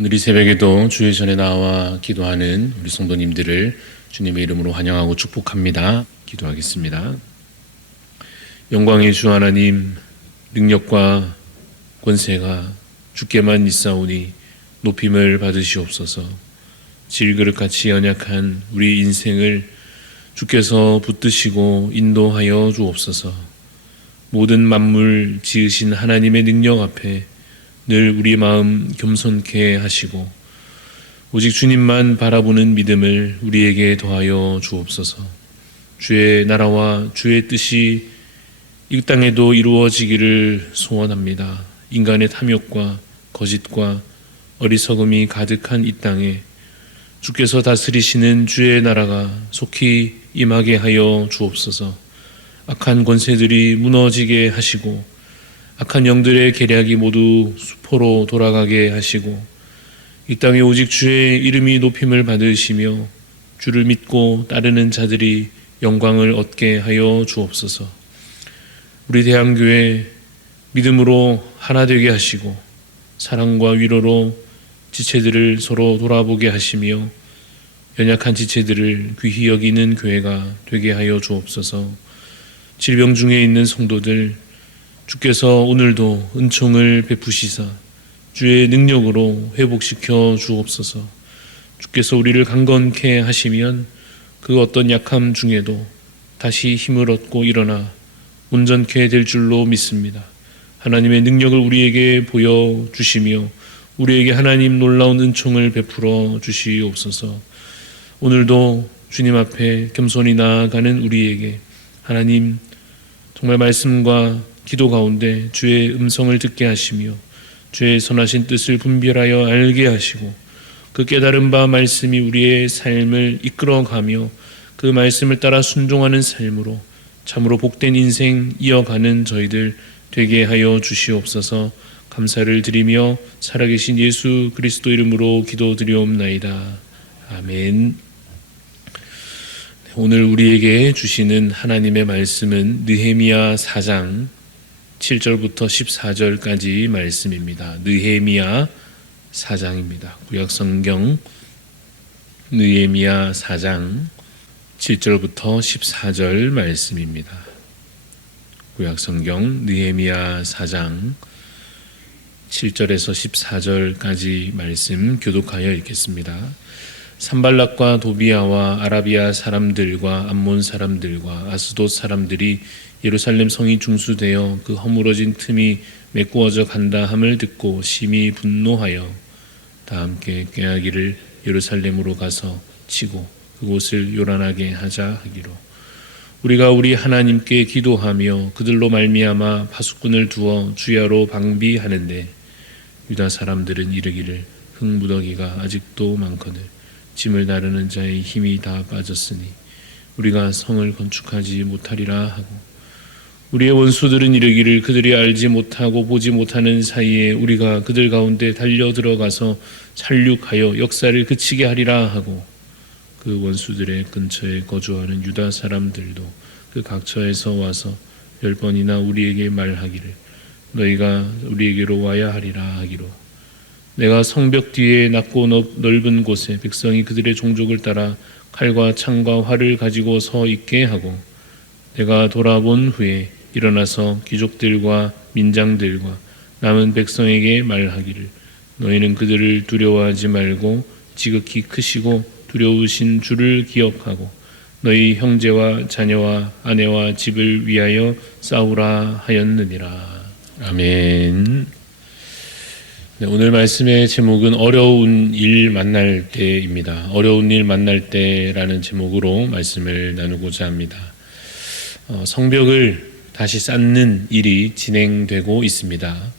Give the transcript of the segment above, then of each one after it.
오늘 이 새벽에도 주의 전에 나와 기도하는 우리 성도님들을 주님의 이름으로 환영하고 축복합니다. 기도하겠습니다. 영광의 주 하나님, 능력과 권세가 주께만 있사오니 높임을 받으시옵소서. 질그릇같이 연약한 우리 인생을 주께서 붙드시고 인도하여 주옵소서. 모든 만물 지으신 하나님의 능력 앞에 늘 우리 마음 겸손케 하시고 오직 주님만 바라보는 믿음을 우리에게 더하여 주옵소서. 주의 나라와 주의 뜻이 이 땅에도 이루어지기를 소원합니다. 인간의 탐욕과 거짓과 어리석음이 가득한 이 땅에 주께서 다스리시는 주의 나라가 속히 임하게 하여 주옵소서. 악한 권세들이 무너지게 하시고 악한 영들의 계략이 모두 수포로 돌아가게 하시고 이 땅에 오직 주의 이름이 높임을 받으시며 주를 믿고 따르는 자들이 영광을 얻게 하여 주옵소서. 우리 대한교회 믿음으로 하나 되게 하시고 사랑과 위로로 지체들을 서로 돌아보게 하시며 연약한 지체들을 귀히 여기는 교회가 되게 하여 주옵소서. 질병 중에 있는 성도들 주께서 오늘도 은총을 베푸시사 주의 능력으로 회복시켜 주옵소서. 주께서 우리를 강건케 하시면 그 어떤 약함 중에도 다시 힘을 얻고 일어나 온전케 될 줄로 믿습니다. 하나님의 능력을 우리에게 보여주시며 우리에게 하나님 놀라운 은총을 베풀어 주시옵소서. 오늘도 주님 앞에 겸손히 나아가는 우리에게 하나님 정말 말씀과 기도 가운데 주의 음성을 듣게 하시며 주의 선하신 뜻을 분별하여 알게 하시고 그 깨달은 바 말씀이 우리의 삶을 이끌어가며 그 말씀을 따라 순종하는 삶으로 참으로 복된 인생 이어가는 저희들 되게 하여 주시옵소서. 감사를 드리며 살아계신 예수 그리스도 이름으로 기도드리옵나이다. 아멘. 오늘 우리에게 주시는 하나님의 말씀은 느헤미야 4장 7절부터 14절까지 말씀입니다. 느헤미야 4장입니다. 구약성경 느헤미야 4장 7절부터 14절 말씀입니다. 구약성경 느헤미야 4장 7절에서 14절까지 말씀 교독하여 읽겠습니다. 산발락과 도비아와 아라비아 사람들과 암몬 사람들과 아스돗 사람들이 예루살렘 성이 중수되어 그 허물어진 틈이 메꾸어져 간다 함을 듣고 심히 분노하여 다 함께 꾀하기를 예루살렘으로 가서 치고 그곳을 요란하게 하자 하기로 우리가 우리 하나님께 기도하며 그들로 말미암아 파수꾼을 두어 주야로 방비하는데 유다 사람들은 이르기를 흙무더기가 아직도 많거늘 짐을 나르는 자의 힘이 다 빠졌으니 우리가 성을 건축하지 못하리라 하고 우리의 원수들은 이르기를 그들이 알지 못하고 보지 못하는 사이에 우리가 그들 가운데 달려 들어가서 살육하여 역사를 그치게 하리라 하고 그 원수들의 근처에 거주하는 유다 사람들도 그 각처에서 와서 10번이나 우리에게 말하기를 너희가 우리에게로 와야 하리라 하기로 내가 성벽 뒤에 낮고 넓은 곳에 백성이 그들의 종족을 따라 칼과 창과 활을 가지고 서 있게 하고 내가 돌아본 후에 일어나서 귀족들과 민장들과 남은 백성에게 말하기를 너희는 그들을 두려워하지 말고 지극히 크시고 두려우신 주를 기억하고 너희 형제와 자녀와 아내와 집을 위하여 싸우라 하였느니라. 아멘. 네, 오늘 말씀의 제목은 어려운 일 만날 때입니다. 어려운 일 만날 때라는 제목으로 말씀을 나누고자 합니다. 성벽을 다시 쌓는 일이 진행되고 있습니다.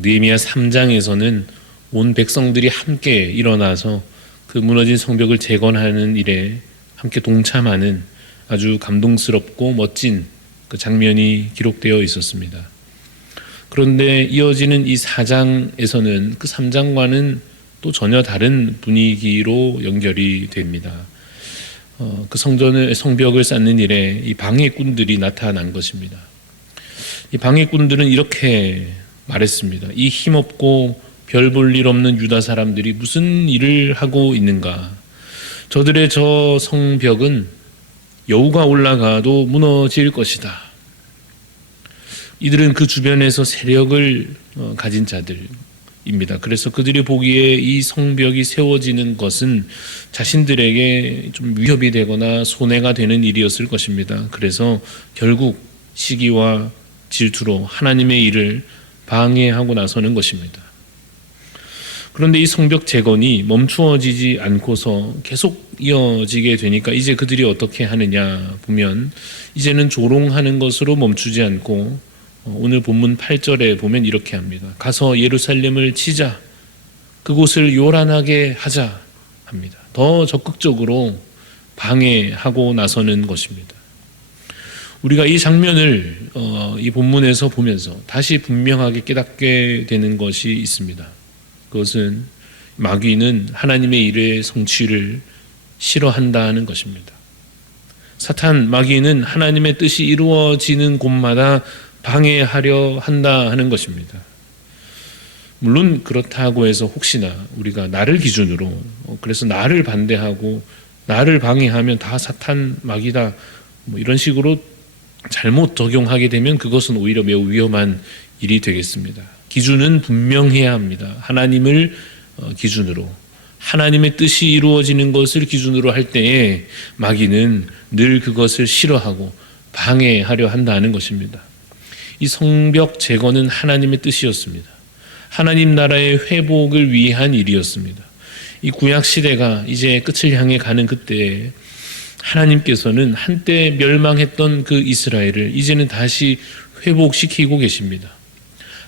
느헤미야 3장에서는 온 백성들이 함께 일어나서 그 무너진 성벽을 재건하는 일에 함께 동참하는 아주 감동스럽고 멋진 그 장면이 기록되어 있었습니다. 그런데 이어지는 이 4장에서는 그 3장과는 또 전혀 다른 분위기로 연결이 됩니다. 그 성벽을 쌓는 일에 이 방해꾼들이 나타난 것입니다. 이 방해꾼들은 이렇게 말했습니다. 이 힘없고 별 볼 일 없는 유다 사람들이 무슨 일을 하고 있는가? 저들의 저 성벽은 여우가 올라가도 무너질 것이다. 이들은 그 주변에서 세력을 가진 자들입니다. 그래서 그들이 보기에 이 성벽이 세워지는 것은 자신들에게 좀 위협이 되거나 손해가 되는 일이었을 것입니다. 그래서 결국 시기와 질투로 하나님의 일을 방해하고 나서는 것입니다. 그런데 이 성벽 재건이 멈추어지지 않고서 계속 이어지게 되니까 이제 그들이 어떻게 하느냐 보면 이제는 조롱하는 것으로 멈추지 않고 오늘 본문 8절에 보면 이렇게 합니다. 가서 예루살렘을 치자, 그곳을 요란하게 하자 합니다. 더 적극적으로 방해하고 나서는 것입니다. 우리가 이 장면을 이 본문에서 보면서 다시 분명하게 깨닫게 되는 것이 있습니다. 그것은 마귀는 하나님의 일의 성취를 싫어한다는 것입니다. 마귀는 하나님의 뜻이 이루어지는 곳마다 방해하려 한다 하는 것입니다. 물론 그렇다고 해서 혹시나 우리가 나를 기준으로 그래서 나를 반대하고 나를 방해하면 다 사탄 마귀다 이런 식으로 잘못 적용하게 되면 그것은 오히려 매우 위험한 일이 되겠습니다. 기준은 분명해야 합니다. 하나님을 기준으로 하나님의 뜻이 이루어지는 것을 기준으로 할 때에 마귀는 늘 그것을 싫어하고 방해하려 한다는 것입니다. 이 성벽 재건은 하나님의 뜻이었습니다. 하나님 나라의 회복을 위한 일이었습니다. 이 구약 시대가 이제 끝을 향해 가는 그때에 하나님께서는 한때 멸망했던 그 이스라엘을 이제는 다시 회복시키고 계십니다.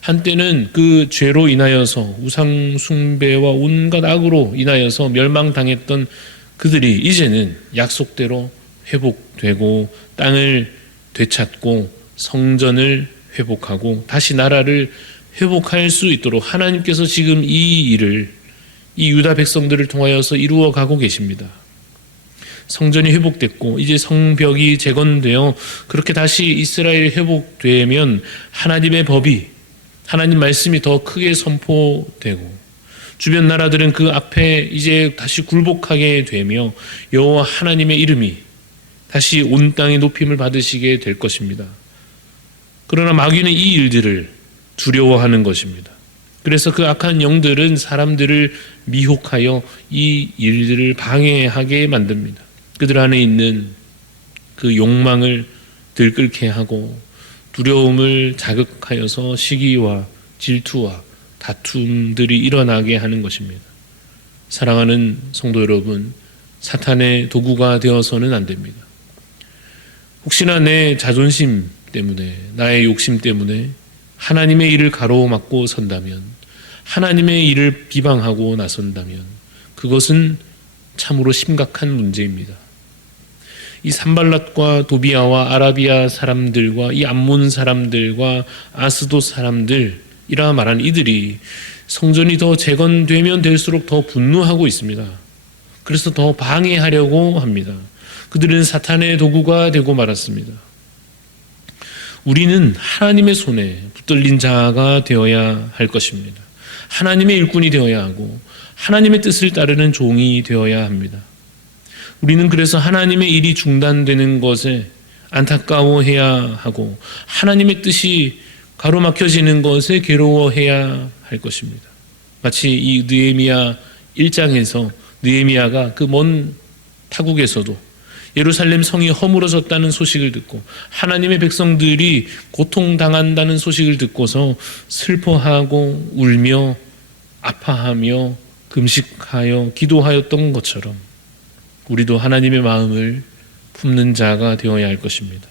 한때는 그 죄로 인하여서 우상 숭배와 온갖 악으로 인하여서 멸망당했던 그들이 이제는 약속대로 회복되고 땅을 되찾고 성전을 회복하고 다시 나라를 회복할 수 있도록 하나님께서 지금 이 일을 이 유다 백성들을 통하여서 이루어 가고 계십니다. 성전이 회복됐고 이제 성벽이 재건되어 그렇게 다시 이스라엘이 회복되면 하나님의 법이 하나님 말씀이 더 크게 선포되고 주변 나라들은 그 앞에 이제 다시 굴복하게 되며 여호와 하나님의 이름이 다시 온 땅에 높임을 받으시게 될 것입니다. 그러나 마귀는 이 일들을 두려워하는 것입니다. 그래서 그 악한 영들은 사람들을 미혹하여 이 일들을 방해하게 만듭니다. 그들 안에 있는 그 욕망을 들끓게 하고 두려움을 자극하여서 시기와 질투와 다툼들이 일어나게 하는 것입니다. 사랑하는 성도 여러분, 사탄의 도구가 되어서는 안 됩니다. 혹시나 내 자존심 때문에 나의 욕심 때문에 하나님의 일을 가로막고 선다면 하나님의 일을 비방하고 나선다면 그것은 참으로 심각한 문제입니다. 이 산발랏과 도비아와 아라비아 사람들과 이 암몬 사람들과 아스돗 사람들이라 말하는 이들이 성전이 더 재건되면 될수록 더 분노하고 있습니다. 그래서 더 방해하려고 합니다. 그들은 사탄의 도구가 되고 말았습니다. 우리는 하나님의 손에 붙들린 자가 되어야 할 것입니다. 하나님의 일꾼이 되어야 하고 하나님의 뜻을 따르는 종이 되어야 합니다. 우리는 그래서 하나님의 일이 중단되는 것에 안타까워해야 하고 하나님의 뜻이 가로막혀지는 것에 괴로워해야 할 것입니다. 마치 이 느헤미야 1장에서 느헤미야가 그 먼 타국에서도 예루살렘 성이 허물어졌다는 소식을 듣고 하나님의 백성들이 고통당한다는 소식을 듣고서 슬퍼하고 울며 아파하며 금식하여 기도하였던 것처럼 우리도 하나님의 마음을 품는 자가 되어야 할 것입니다.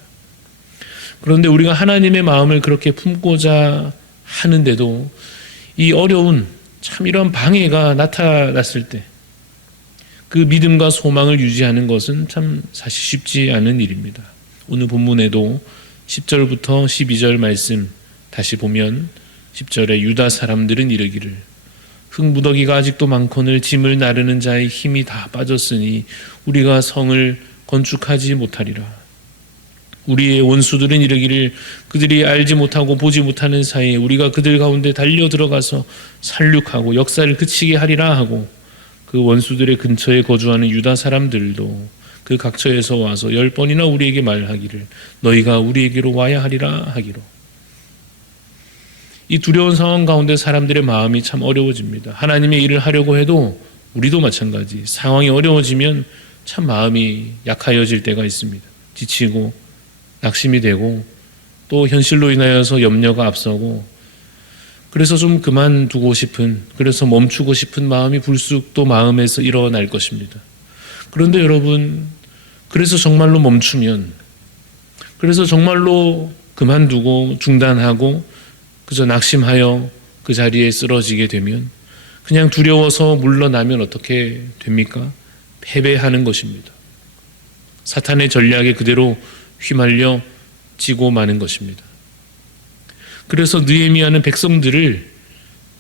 그런데 우리가 하나님의 마음을 그렇게 품고자 하는데도 이 어려운 참 이런 방해가 나타났을 때 그 믿음과 소망을 유지하는 것은 참 사실 쉽지 않은 일입니다. 오늘 본문에도 10절부터 12절 말씀 다시 보면 10절에 유다 사람들은 이르기를 흙무더기가 아직도 많거늘 짐을 나르는 자의 힘이 다 빠졌으니 우리가 성을 건축하지 못하리라. 우리의 원수들은 이르기를 그들이 알지 못하고 보지 못하는 사이에 우리가 그들 가운데 달려 들어가서 살육하고 역사를 그치게 하리라 하고, 그 원수들의 근처에 거주하는 유다 사람들도 그 각처에서 와서 10번이나 우리에게 말하기를 너희가 우리에게로 와야 하리라 하기로. 이 두려운 상황 가운데 사람들의 마음이 참 어려워집니다. 하나님의 일을 하려고 해도 우리도 마찬가지, 상황이 어려워지면 참 마음이 약하여질 때가 있습니다. 지치고 낙심이 되고 또 현실로 인하여서 염려가 앞서고, 그래서 좀 그만두고 싶은, 그래서 멈추고 싶은 마음이 불쑥 또 마음에서 일어날 것입니다. 그런데 여러분, 그래서 정말로 멈추면, 그래서 정말로 그만두고 중단하고 그저 낙심하여 그 자리에 쓰러지게 되면, 그냥 두려워서 물러나면 어떻게 됩니까? 패배하는 것입니다. 사탄의 전략에 그대로 휘말려 지고 마는 것입니다. 그래서 느헤미야는 백성들을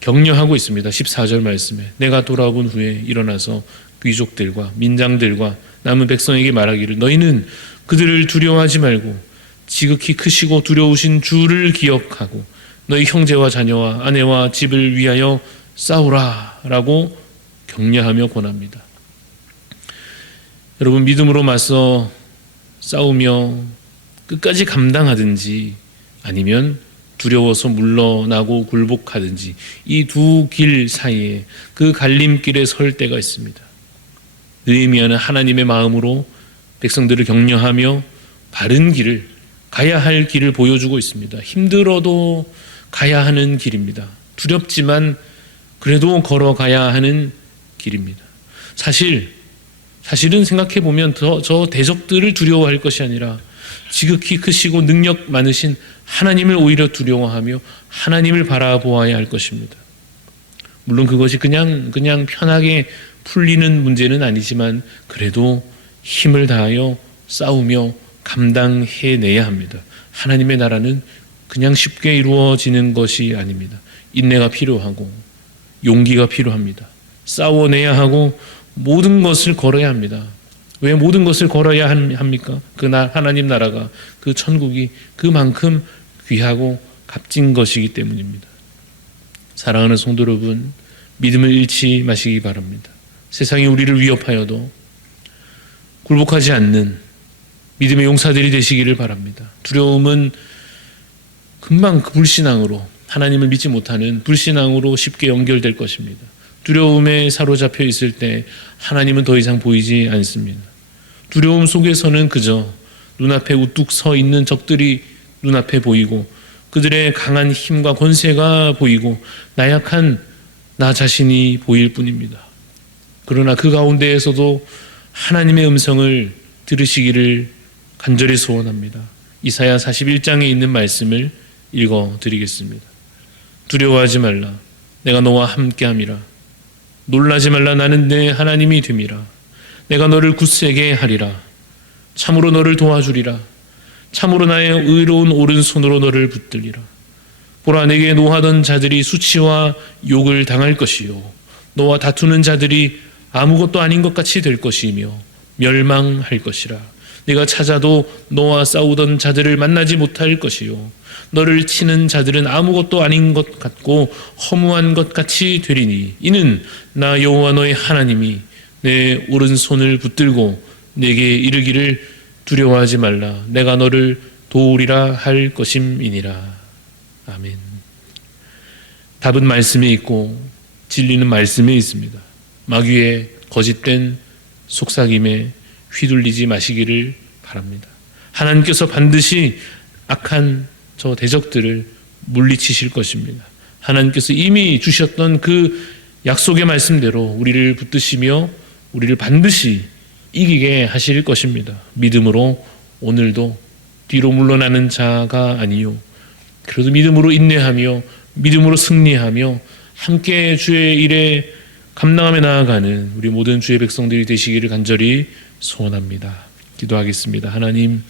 격려하고 있습니다. 14절 말씀에 내가 돌아온 후에 일어나서 귀족들과 민장들과 남은 백성에게 말하기를 너희는 그들을 두려워하지 말고 지극히 크시고 두려우신 주를 기억하고 너희 형제와 자녀와 아내와 집을 위하여 싸우라 라고 격려하며 권합니다. 여러분, 믿음으로 맞서 싸우며 끝까지 감당하든지 아니면 두려워서 물러나고 굴복하든지, 이 두 길 사이에 그 갈림길에 설 때가 있습니다. 느헤미야는 하나님의 마음으로 백성들을 격려하며 바른 길을, 가야 할 길을 보여주고 있습니다. 힘들어도 가야 하는 길입니다. 두렵지만 그래도 걸어가야 하는 길입니다. 사실은 생각해 보면 저 대적들을 두려워할 것이 아니라 지극히 크시고 능력 많으신 하나님을 오히려 두려워하며 하나님을 바라보아야 할 것입니다. 물론 그것이 그냥 편하게 풀리는 문제는 아니지만 그래도 힘을 다하여 싸우며 감당해내야 합니다. 하나님의 나라는 그냥 쉽게 이루어지는 것이 아닙니다. 인내가 필요하고 용기가 필요합니다. 싸워내야 하고 모든 것을 걸어야 합니다. 왜 모든 것을 걸어야 합니까? 하나님 나라가, 그 천국이 그만큼 귀하고 값진 것이기 때문입니다. 사랑하는 성도 여러분, 믿음을 잃지 마시기 바랍니다. 세상이 우리를 위협하여도 굴복하지 않는 믿음의 용사들이 되시기를 바랍니다. 두려움은 금방 불신앙으로, 하나님을 믿지 못하는 불신앙으로 쉽게 연결될 것입니다. 두려움에 사로잡혀 있을 때 하나님은 더 이상 보이지 않습니다. 두려움 속에서는 그저 눈앞에 우뚝 서 있는 적들이 눈앞에 보이고 그들의 강한 힘과 권세가 보이고 나약한 나 자신이 보일 뿐입니다. 그러나 그 가운데에서도 하나님의 음성을 들으시기를 간절히 소원합니다. 이사야 41장에 있는 말씀을 읽어드리겠습니다. 두려워하지 말라. 내가 너와 함께함이라. 놀라지 말라. 나는 내 하나님이 됨이라. 내가 너를 굳세게 하리라. 참으로 너를 도와주리라. 참으로 나의 의로운 오른손으로 너를 붙들리라. 보라, 내게 노하던 자들이 수치와 욕을 당할 것이요 너와 다투는 자들이 아무것도 아닌 것 같이 될 것이며 멸망할 것이라. 네가 찾아도 너와 싸우던 자들을 만나지 못할 것이요 너를 치는 자들은 아무것도 아닌 것 같고 허무한 것 같이 되리니 이는 나 여호와 너의 하나님이 내 오른손을 붙들고 내게 이르기를 두려워하지 말라. 내가 너를 도우리라 할 것임이니라. 아멘. 답은 말씀에 있고 진리는 말씀에 있습니다. 마귀의 거짓된 속삭임에 휘둘리지 마시기를 바랍니다. 하나님께서 반드시 악한 저 대적들을 물리치실 것입니다. 하나님께서 이미 주셨던 그 약속의 말씀대로 우리를 붙드시며 우리를 반드시 이기게 하실 것입니다. 믿음으로 오늘도 뒤로 물러나는 자가 아니요 그래도 믿음으로 인내하며 믿음으로 승리하며 함께 주의 일에 감당하며 나아가는 우리 모든 주의 백성들이 되시기를 간절히 소원합니다. 기도하겠습니다. 하나님,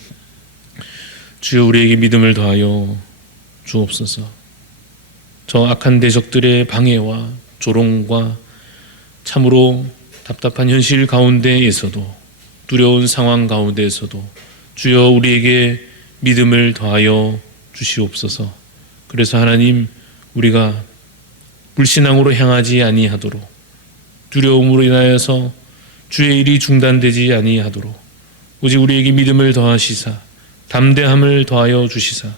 주여 우리에게 믿음을 더하여 주옵소서. 저 악한 대적들의 방해와 조롱과 참으로 답답한 현실 가운데에서도 두려운 상황 가운데에서도 주여 우리에게 믿음을 더하여 주시옵소서. 그래서 하나님, 우리가 불신앙으로 향하지 아니하도록, 두려움으로 인하여서 주의 일이 중단되지 아니하도록 오직 우리에게 믿음을 더하시사 담대함을 더하여 주시사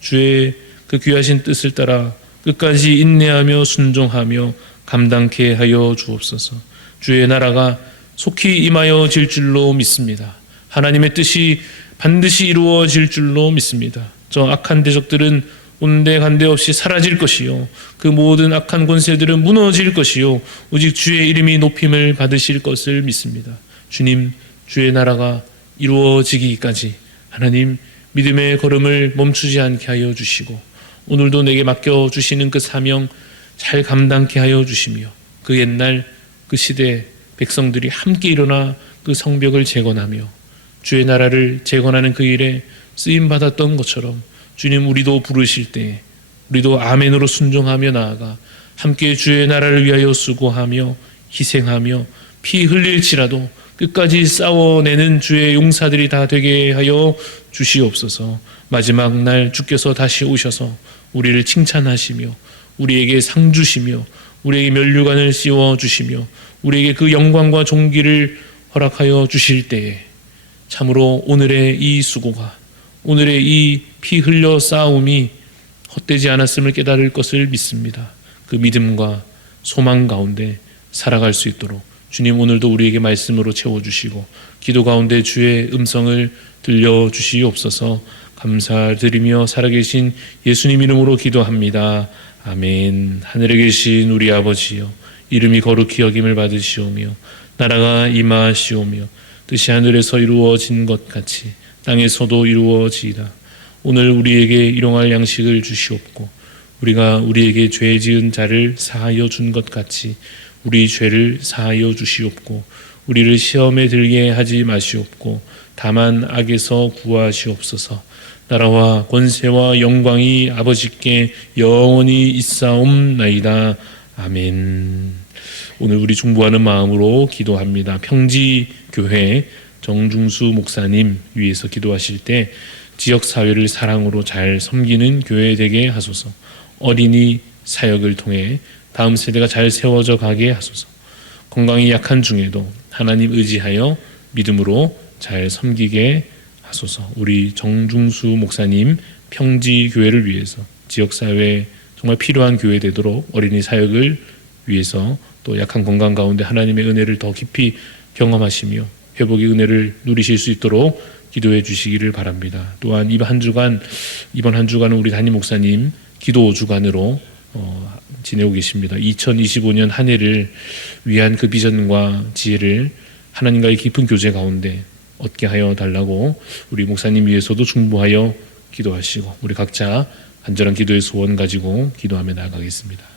주의 그 귀하신 뜻을 따라 끝까지 인내하며 순종하며 감당케 하여 주옵소서. 주의 나라가 속히 임하여질 줄로 믿습니다. 하나님의 뜻이 반드시 이루어질 줄로 믿습니다. 저 악한 대적들은 온데간데 없이 사라질 것이요, 그 모든 악한 권세들은 무너질 것이요, 오직 주의 이름이 높임을 받으실 것을 믿습니다. 주님, 주의 나라가 이루어지기까지 하나님 믿음의 걸음을 멈추지 않게 하여 주시고, 오늘도 내게 맡겨주시는 그 사명 잘 감당케 하여 주시며, 그 옛날 그 시대 백성들이 함께 일어나 그 성벽을 재건하며 주의 나라를 재건하는 그 일에 쓰임받았던 것처럼 주님, 우리도 부르실 때에 우리도 아멘으로 순종하며 나아가 함께 주의 나라를 위하여 수고하며 희생하며 피 흘릴지라도 끝까지 싸워내는 주의 용사들이 다 되게 하여 주시옵소서. 마지막 날 주께서 다시 오셔서 우리를 칭찬하시며 우리에게 상 주시며 우리에게 면류관을 씌워 주시며 우리에게 그 영광과 존귀를 허락하여 주실 때에 참으로 오늘의 이 수고가, 오늘의 이 피 흘려 싸움이 헛되지 않았음을 깨달을 것을 믿습니다. 그 믿음과 소망 가운데 살아갈 수 있도록 주님, 오늘도 우리에게 말씀으로 채워주시고 기도 가운데 주의 음성을 들려주시옵소서. 감사드리며 살아계신 예수님 이름으로 기도합니다. 아멘. 하늘에 계신 우리 아버지여, 이름이 거룩히 여김을 받으시오며 나라가 임하시오며 뜻이 하늘에서 이루어진 것 같이 땅에서도 이루어지이다. 오늘 우리에게 일용할 양식을 주시옵고 우리가 우리에게 죄 지은 자를 사하여 준 것 같이 우리 죄를 사하여 주시옵고 우리를 시험에 들게 하지 마시옵고 다만 악에서 구하시옵소서. 나라와 권세와 영광이 아버지께 영원히 있사옵나이다. 아멘. 오늘 우리 중보하는 마음으로 기도합니다. 평지교회 정중수 목사님 위해서 기도하실 때 지역사회를 사랑으로 잘 섬기는 교회 되게 하소서. 어린이 사역을 통해 다음 세대가 잘 세워져 가게 하소서. 건강이 약한 중에도 하나님 의지하여 믿음으로 잘 섬기게 하소서. 우리 정중수 목사님 평지교회를 위해서 지역사회 정말 필요한 교회 되도록 어린이 사역을 위해서 또 약한 건강 가운데 하나님의 은혜를 더 깊이 경험하시며 회복의 은혜를 누리실 수 있도록 기도해 주시기를 바랍니다. 또한 이번 한 주간은 우리 담임 목사님 기도 주간으로 지내고 계십니다. 2025년 한 해를 위한 그 비전과 지혜를 하나님과의 깊은 교제 가운데 얻게 하여 달라고 우리 목사님 위해서도 중보하여 기도하시고 우리 각자 간절한 기도의 소원 가지고 기도하며 나아가겠습니다.